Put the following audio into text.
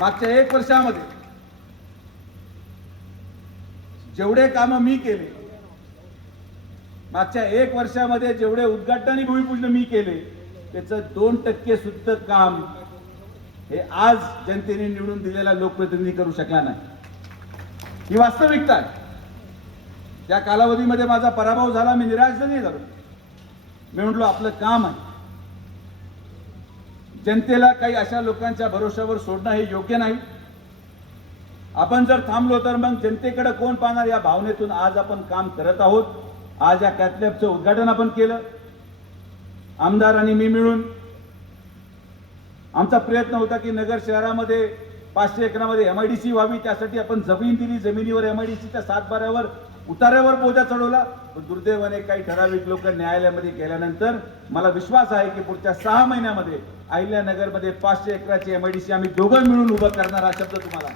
मागच्या 1 वर्षामध्ये जेवढे काम मी केले, मागच्या 1 वर्षामध्ये जेवढे उद्घाटन आणि भूमिपूजन मी केले, त्याचं 2% सुद्धा काम हे आज जनतेने निवडून दिलेला लोकप्रतिनिधी करू शकला नाही. ही वास्तविकता आहे. त्या कालावधीमध्ये माझा पराभव झाला, मी निराश नाही झालो. मी म्हटलो आपलं काम आहे. जनतेला काही अशा लोकांच्या भरोशावर सोडणं हे योग्य नाही. आपण जर थांबलो तर मग जनतेकडे कोण पाहणार, या भावनेतून आज आपण काम करत आहोत. आज या कॅथलॅबचं उद्घाटन आपण केलं, आमदार आणि मी मिळून. आमचा प्रयत्न होता की नगर शहरामध्ये 500 एकरामध्ये MIDC व्हावी, त्यासाठी आपण जमीन दिली. जमिनीवर MIDCच्या 7/12वर उतार्यावर बोजा चढवला. पण दुर्दैवाने काही ठराविक लोक न्यायालयामध्ये गेल्यानंतर मला विश्वास आहे की पुढच्या 6 महिन्यामध्ये अहिल्यानगरमध्ये 500 एकराची MIDC आम्ही दोघं मिळून उभं करणार, हा शब्द तुम्हाला